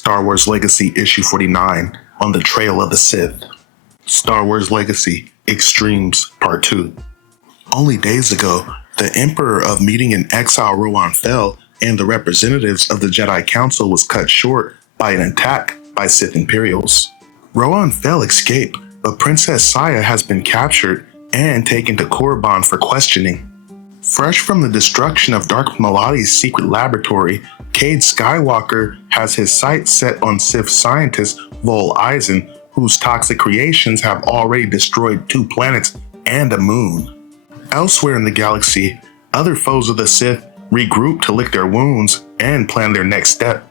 Star Wars Legacy Issue 49, On the Trail of the Sith. Star Wars Legacy Extremes Part 2. Only days ago, the Emperor of meeting in exile Rowan Fel and the representatives of the Jedi Council was cut short by an attack by Sith Imperials. Rowan Fel escaped, but Princess Saya has been captured and taken to Korriban for questioning. Fresh from the destruction of Dark Maladi's secret laboratory, Cade Skywalker has his sights set on Sith scientist Vol Eisen, whose toxic creations have already destroyed 2 planets and a moon. Elsewhere in the galaxy, other foes of the Sith regroup to lick their wounds and plan their next step.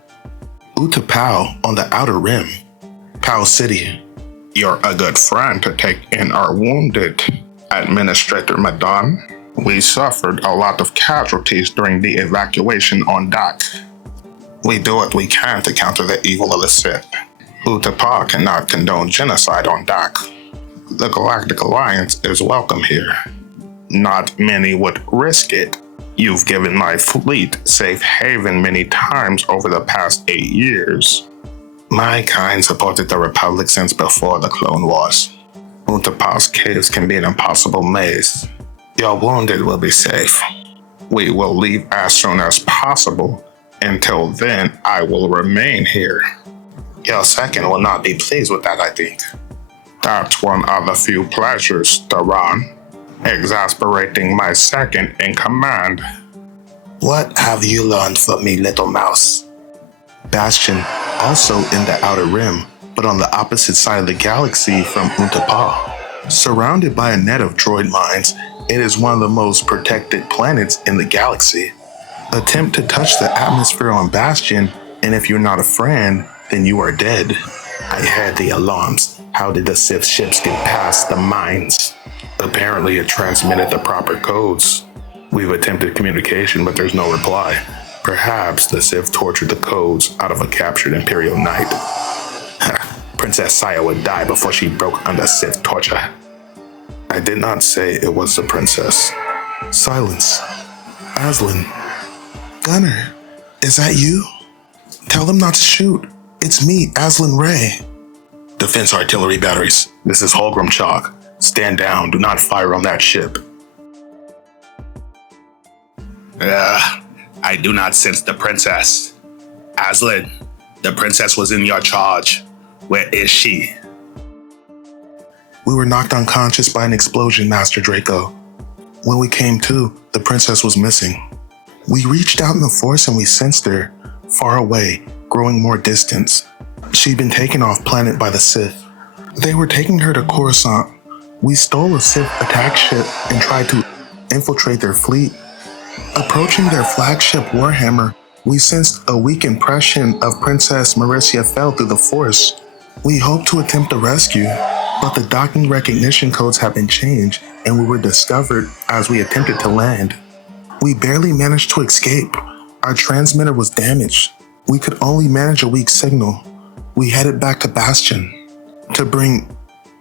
Utapau on the Outer Rim. Pao City. You're a good friend to take in our wounded, Administrator Madon. We suffered a lot of casualties during the evacuation on Dak. We do what we can to counter the evil of the Sith. Utapau cannot condone genocide on Dak. The Galactic Alliance is welcome here. Not many would risk it. You've given my fleet safe haven many times over the past 8 years. My kind supported the Republic since before the Clone Wars. Utapau's caves can be an impossible maze. Your wounded will be safe. We will leave as soon as possible. Until then, I will remain here. Your second will not be pleased with that, I think. That's one of the few pleasures, Daran. Exasperating my second in command. What have you learned from me, little mouse? Bastion, also in the Outer Rim, but on the opposite side of the galaxy from Utapau. Surrounded by a net of droid mines, it is one of the most protected planets in the galaxy. Attempt to touch the atmosphere on Bastion, and if you're not a friend, then you are dead. I heard the alarms. How did the Sith ships get past the mines? Apparently it transmitted the proper codes. We've attempted communication, but there's no reply. Perhaps the Sith tortured the codes out of a captured Imperial Knight. Princess Saya would die before she broke under Sith torture. I did not say it was the princess. Silence. Aslan. Gunner, is that you? Tell them not to shoot. It's me, Aslan Ray. Defense artillery batteries. This is Holgram Chalk. Stand down. Do not fire on that ship. I do not sense the princess. Aslan, the princess was in your charge. Where is she? We were knocked unconscious by an explosion, Master Draco. When we came to, the princess was missing. We reached out in the Force and we sensed her, far away, growing more distant. She'd been taken off planet by the Sith. They were taking her to Coruscant. We stole a Sith attack ship and tried to infiltrate their fleet. Approaching their flagship Warhammer, we sensed a weak impression of Princess Marisia Fel through the Force. We hoped to attempt a rescue, but the docking recognition codes had been changed and we were discovered as we attempted to land. We barely managed to escape. Our transmitter was damaged. We could only manage a weak signal. We headed back to Bastion to bring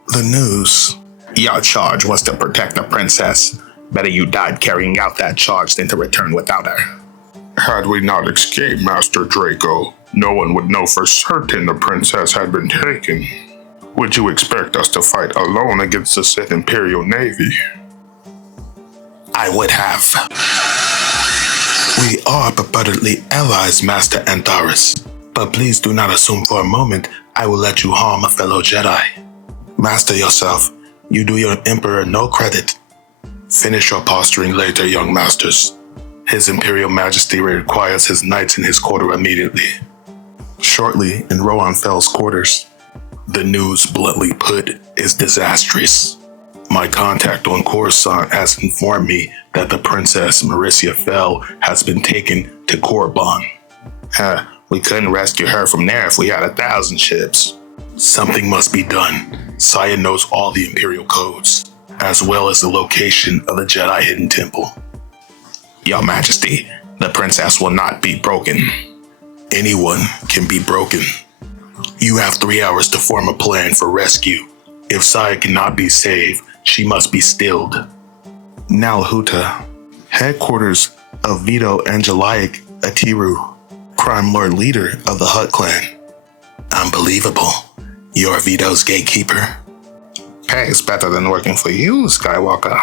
the news. Your charge was to protect the princess. Better you died carrying out that charge than to return without her. Had we not escaped, Master Draco, no one would know for certain the princess had been taken. Would you expect us to fight alone against the Sith Imperial Navy? I would have. We are purportedly allies, Master Antares, but please do not assume for a moment I will let you harm a fellow Jedi. Master yourself. You do your Emperor no credit. Finish your posturing later, young masters. His Imperial Majesty requires his knights in his quarter immediately. Shortly, in Rowan Fel's quarters. The news, bluntly put, is disastrous. My contact on Coruscant has informed me that the Princess Marisia Fel has been taken to Korriban. We couldn't rescue her from there if we had 1,000 ships. Something must be done. Saya knows all the Imperial codes, as well as the location of the Jedi Hidden Temple. Your Majesty, the princess will not be broken. Anyone can be broken. You have 3 hours to form a plan for rescue. If Saya cannot be saved, she must be stilled. Nalhuta, headquarters of Vito Angelaic Atiru, crime lord leader of the Hutt clan. Unbelievable. You're Vito's gatekeeper? Hey, it's better than working for you, Skywalker.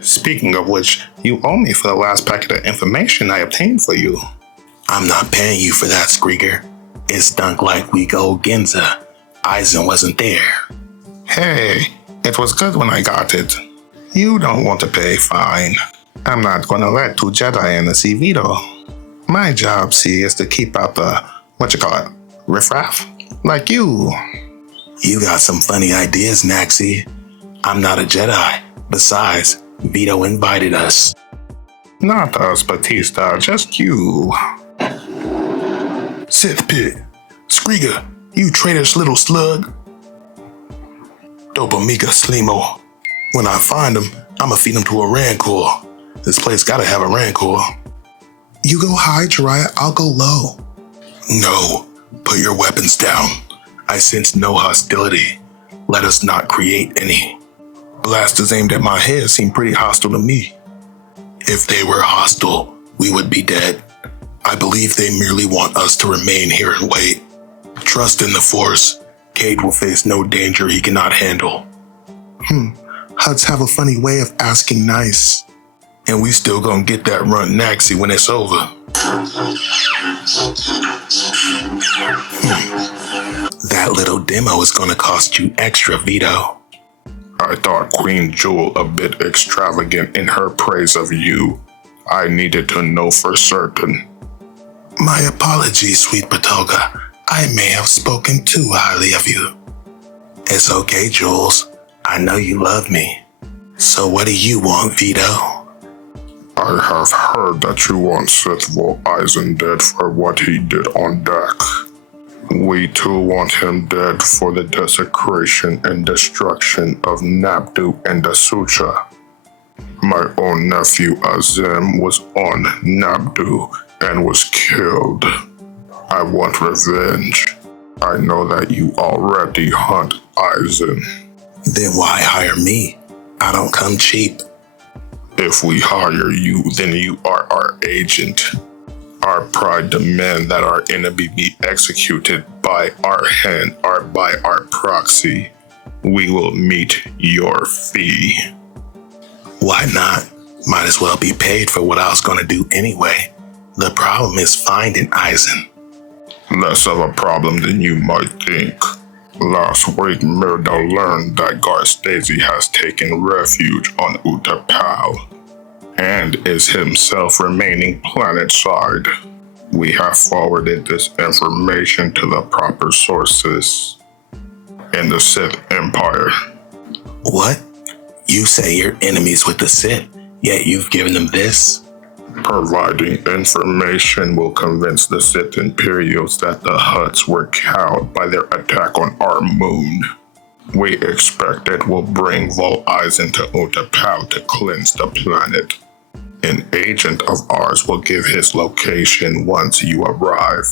Speaking of which, you owe me for the last packet of information I obtained for you. I'm not paying you for that, Skrieger. It stunk like weak old Ginza. Eisen wasn't there. Hey, it was good when I got it. You don't want to pay, fine. I'm not gonna let two Jedi in the see Vito. My job, see, is to keep out the, riffraff? Like you. You got some funny ideas, Naxi. I'm not a Jedi. Besides, Vito invited us. Not us, Batista, just you. Sith Pit. Skrieger, you traitorous little slug. Dopamika Slimo. When I find him, I'ma feed him to a Rancor. This place gotta have a Rancor. You go high, Jiraiya, I'll go low. No, put your weapons down. I sense no hostility. Let us not create any. Blasters aimed at my head seem pretty hostile to me. If they were hostile, we would be dead. I believe they merely want us to remain here and wait. Trust in the Force. Cade will face no danger he cannot handle. Huts have a funny way of asking nice. And we still gonna get that runt Naxi when it's over. That little demo is gonna cost you extra, Vito. I thought Queen Jewel a bit extravagant in her praise of you. I needed to know for certain. My apologies, sweet Patoga. I may have spoken too highly of you. It's okay, Jules. I know you love me. So what do you want, Vito? I have heard that you want Sith Eisen dead for what he did on deck. We too want him dead for the desecration and destruction of Nabdu and Asucha. My own nephew Azim was on Nabdu and was killed. I want revenge. I know that you already hunt Eisen. Then why hire me? I don't come cheap. If we hire you, then you are our agent. Our pride demands that our enemy be executed by our hand or by our proxy. We will meet your fee. Why not? Might as well be paid for what I was gonna do anyway. The problem is finding Eisen. Less of a problem than you might think. Last week, Mirdo learned that Garstasi has taken refuge on Utapau and is himself remaining planetside. We have forwarded this information to the proper sources in the Sith Empire. What? You say you're enemies with the Sith, yet you've given them this? Providing information will convince the Sith Imperials that the Hutts were cowed by their attack on our moon. We expect it will bring Vol Eisen to Utapau to cleanse the planet. An agent of ours will give his location once you arrive.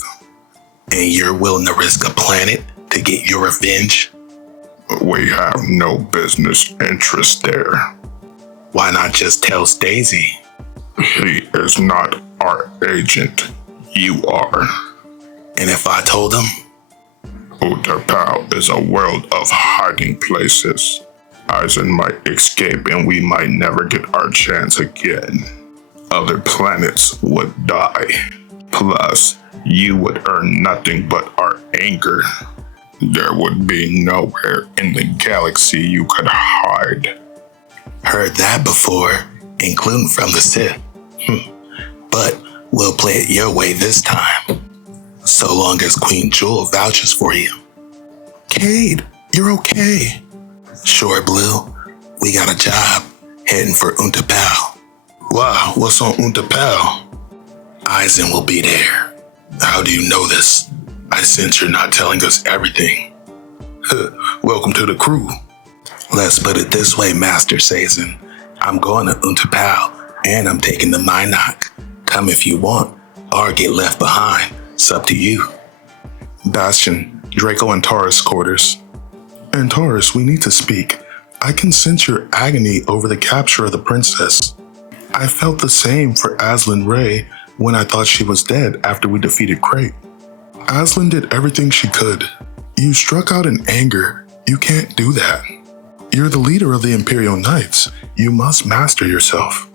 And you're willing to risk a planet to get your revenge? We have no business interest there. Why not just tell Stacey? He is not our agent. You are. And if I told him? Utapau is a world of hiding places. Eisen might escape and we might never get our chance again. Other planets would die. Plus, you would earn nothing but our anger. There would be nowhere in the galaxy you could hide. Heard that before, including from the Sith. But we'll play it your way this time. So long as Queen Jewel vouches for you. Cade, you're okay. Sure, Blue. We got a job heading for Utapau. Wow, what's on Utapau? Eisen will be there. How do you know this? I sense you're not telling us everything. Welcome to the crew. Let's put it this way, Master Sazin. I'm going to Utapau, and I'm taking the Minok. Come if you want, or get left behind. It's up to you. Bastion, Draco and Taurus quarters. And Taurus, we need to speak. I can sense your agony over the capture of the princess. I felt the same for Azlyn Ray when I thought she was dead after we defeated Crate. Azlyn did everything she could. You struck out in anger. You can't do that. You're the leader of the Imperial Knights. You must master yourself.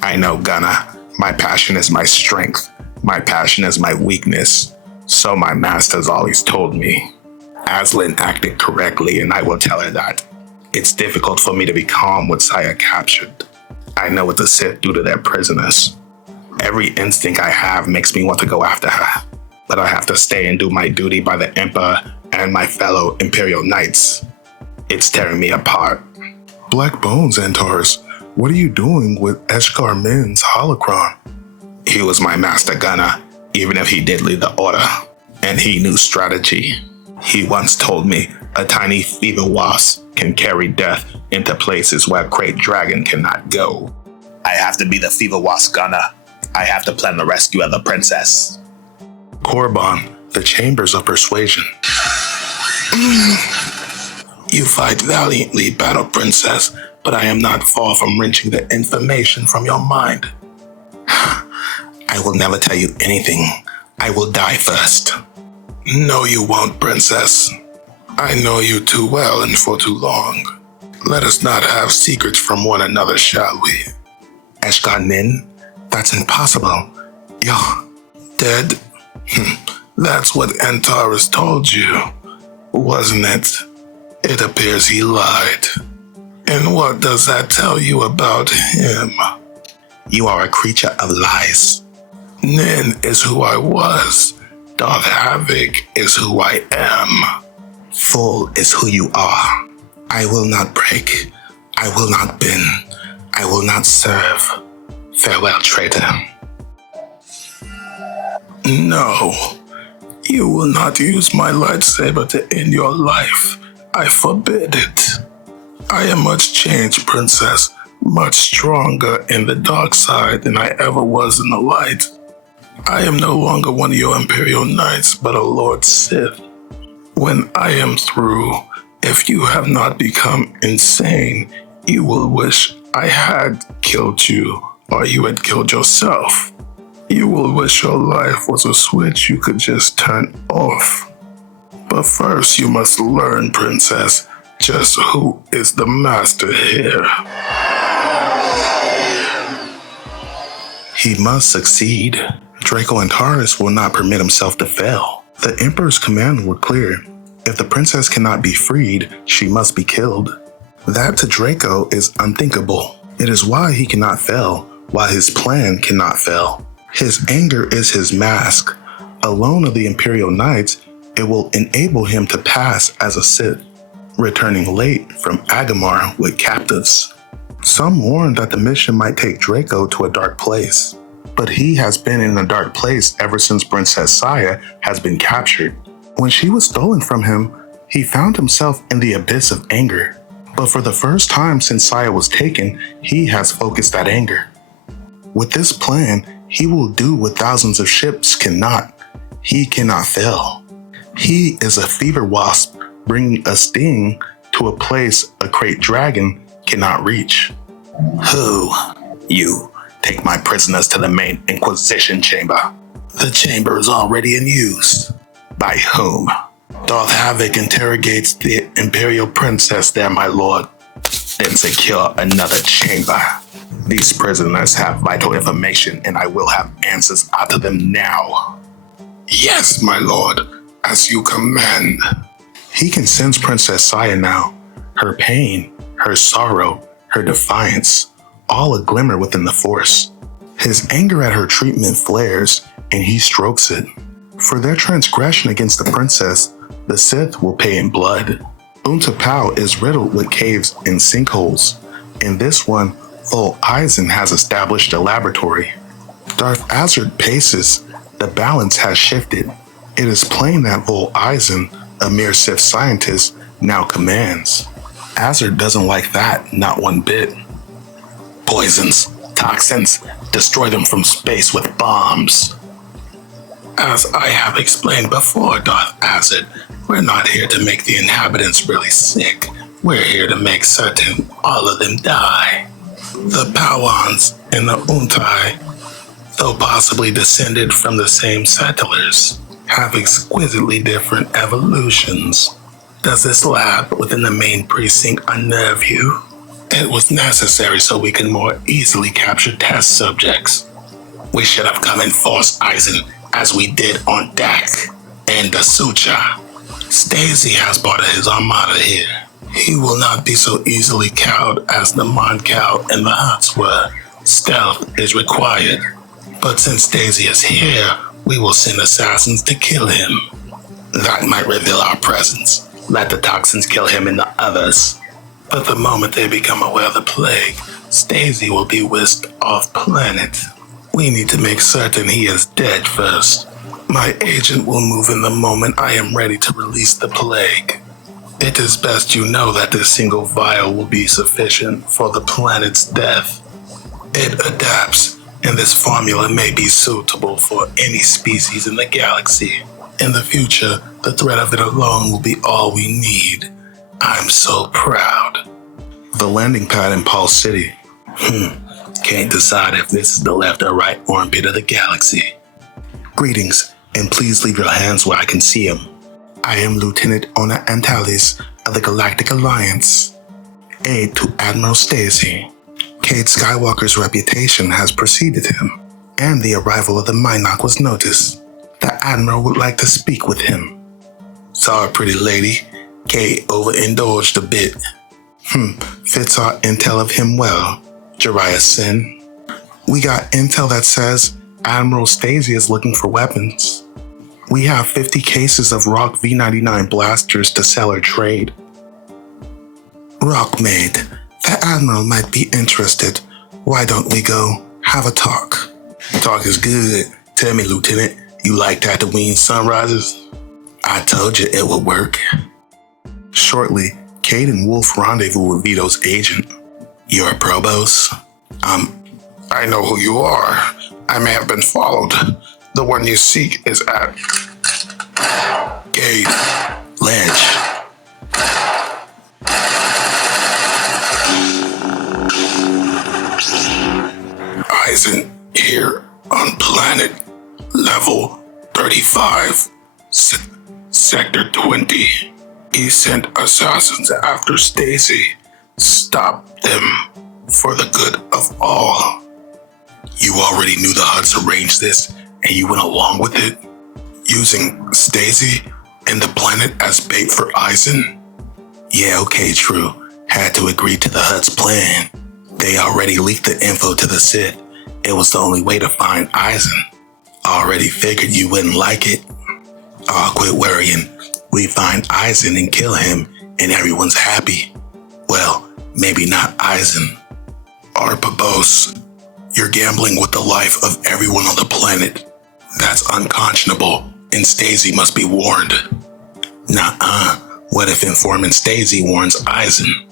I know, Gunna. My passion is my strength. My passion is my weakness. So my master's always told me. Aslan acted correctly, and I will tell her that. It's difficult for me to be calm with Saya captured. I know what the Sith do to their prisoners. Every instinct I have makes me want to go after her. But I have to stay and do my duty by the Emperor and my fellow Imperial Knights. It's tearing me apart. Black Bones, Antares. What are you doing with Eshkar Min's holocron? He was my master gunner, even if he did lead the Order. And he knew strategy. He once told me a tiny fever wasp can carry death into places where Great Dragon cannot go. I have to be the fever wasp gunner. I have to plan the rescue of the princess. Korriban, the Chambers of Persuasion. You fight valiantly, Battle Princess, but I am not far from wrenching the information from your mind. I will never tell you anything. I will die first. No, you won't, Princess. I know you too well and for too long. Let us not have secrets from one another, shall we? Eshkar Min? That's impossible. You're dead? That's what Antares told you, wasn't it? It appears he lied. And what does that tell you about him? You are a creature of lies. Nin is who I was. Darth Havoc is who I am. Fool is who you are. I will not break. I will not bend. I will not serve. Farewell, traitor. No. You will not use my lightsaber to end your life. I forbid it. I am much changed, Princess. Much stronger in the dark side than I ever was in the light. I am no longer one of your Imperial Knights, but a Lord Sith. When I am through, if you have not become insane, you will wish I had killed you, or you had killed yourself. You will wish your life was a switch you could just turn off. But first you must learn, Princess, just who is the master here. He must succeed. Draco Antares will not permit himself to fail. The Emperor's command were clear. If the princess cannot be freed, she must be killed. That to Draco is unthinkable. It is why he cannot fail, why his plan cannot fail. His anger is his mask. Alone of the Imperial Knights, it will enable him to pass as a Sith, returning late from Agamar with captives. Some warn that the mission might take Draco to a dark place, but he has been in a dark place ever since Princess Saya has been captured. When she was stolen from him, he found himself in the abyss of anger. But for the first time since Saya was taken, he has focused that anger. With this plan, he will do what thousands of ships cannot. He cannot fail. He is a fever wasp bringing a sting to a place a great dragon cannot reach. Who? You. Take my prisoners to the main Inquisition chamber. The chamber is already in use. By whom? Darth Havoc interrogates the Imperial Princess there, my lord. Then secure another chamber. These prisoners have vital information, and I will have answers out of them now. Yes, my lord, as you command. He can sense Princess Saya now. Her pain, her sorrow, her defiance, all a glimmer within the Force. His anger at her treatment flares, and he strokes it. For their transgression against the princess, the Sith will pay in blood. Utapau is riddled with caves and sinkholes. In this one, Vol Eisen has established a laboratory. Darth Azard paces. The balance has shifted. It is plain that Vol Eisen, a mere Sith scientist, now commands. Azard doesn't like that, not one bit. Poisons, toxins, destroy them from space with bombs. As I have explained before, Darth Azard, we're not here to make the inhabitants really sick. We're here to make certain all of them die. The Powans and the Untai, though possibly descended from the same settlers, have exquisitely different evolutions. Does this lab within the main precinct unnerve you? It was necessary so we can more easily capture test subjects. We should have come in force, Eisen, as we did on Dak and Asucha. Stacey has part of his armada here. He will not be so easily cowed as the Moncal and the Huts were. Stealth is required. But since Stacey is here, we will send assassins to kill him. That might reveal our presence. Let the toxins kill him and the others. But the moment they become aware of the plague, Stacey will be whisked off planet. We need to make certain he is dead first. My agent will move in the moment I am ready to release the plague. It is best you know that this single vial will be sufficient for the planet's death. It adapts, and this formula may be suitable for any species in the galaxy. In the future, the threat of it alone will be all we need. I'm so proud. The landing pad in Pulse City. Can't decide if this is the left or right armpit of the galaxy. Greetings, and please leave your hands where I can see them. I am Lieutenant Ona Antalis of the Galactic Alliance, aide to Admiral Stacey. Cade Skywalker's reputation has preceded him, and the arrival of the Mynock was noticed. The Admiral would like to speak with him. Sorry, pretty lady. Cade overindulged a bit. Fits our intel of him well, Jariah Sin. We got intel that says Admiral Stacey is looking for weapons. We have 50 cases of Rock V99 blasters to sell or trade. Rockmaid, the Admiral might be interested. Why don't we go have a talk? Talk is good. Tell me, Lieutenant, you like Tatooine sunrises? I told you it would work. Shortly, Cade and Wolf rendezvous with Vito's agent. You're Probos? I know who you are. I may have been followed. The one you seek is at Cade. Ledge. Eisen here on planet level 35, sector 20. He sent assassins after Stacey. Stop them for the good of all. You already knew the Huts arranged this, and you went along with it? Using Stacey and the planet as bait for Eisen? Yeah, okay, true. Had to agree to the Huts' plan. They already leaked the info to the Sith. It was the only way to find Eisen. Already figured you wouldn't like it. Oh, quit worrying. We find Eisen and kill him, and everyone's happy. Well, maybe not Eisen. Arpabos, you're gambling with the life of everyone on the planet. That's unconscionable, and Stacey must be warned. Nuh-uh. What if informant Stacey warns Eisen?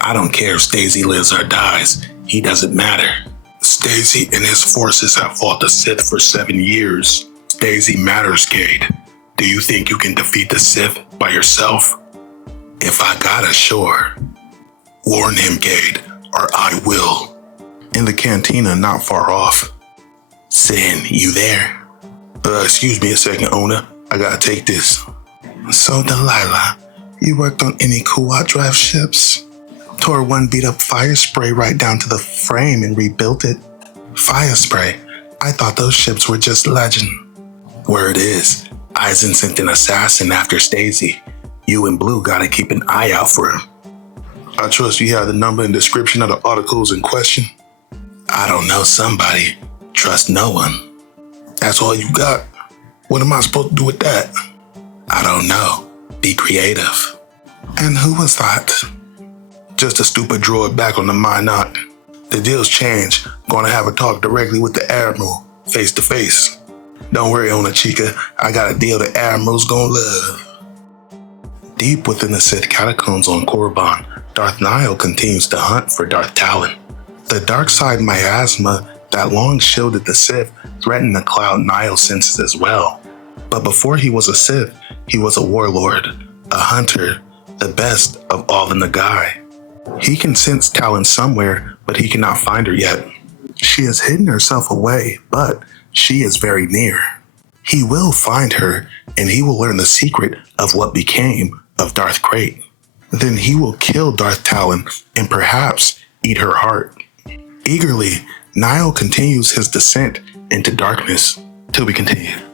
I don't care if Stacey lives or dies. He doesn't matter. Stacey and his forces have fought the Sith for 7 years. Stacey matters, Cade. Do you think you can defeat the Sith by yourself? If I gotta, sure. Warn him, Cade, or I will. In the cantina not far off. Sin, you there? Excuse me a second, Ona. I gotta take this. So, Delilah, you worked on any Kuat drive ships? Tore one beat up fire spray right down to the frame and rebuilt it. Fire spray? I thought those ships were just legend. Word is, Eisen sent an assassin after Stacey. You and Blue gotta keep an eye out for him. I trust you have the number and description of the articles in question. I don't know somebody. Trust no one. That's all you got? What am I supposed to do with that? I don't know. Be creative. And who was that? Just a stupid droid back on the Mynock. The deal's changed. Gonna have a talk directly with the Admiral, face to face. Don't worry, Ona Chica. I got a deal the Admiral's gonna love. Deep within the Sith catacombs on Korriban, Darth Nihil continues to hunt for Darth Talon. The dark side miasma that long shielded the Sith threatened to cloud Nihil's senses as well. But before he was a Sith, he was a warlord, a hunter, the best of all the Nagai. He can sense Talon somewhere, but he cannot find her yet. She has hidden herself away, but she is very near. He will find her, and he will learn the secret of what became of Darth Krayt. Then he will kill Darth Talon and perhaps eat her heart. Eagerly, Niall continues his descent into darkness. To be continued.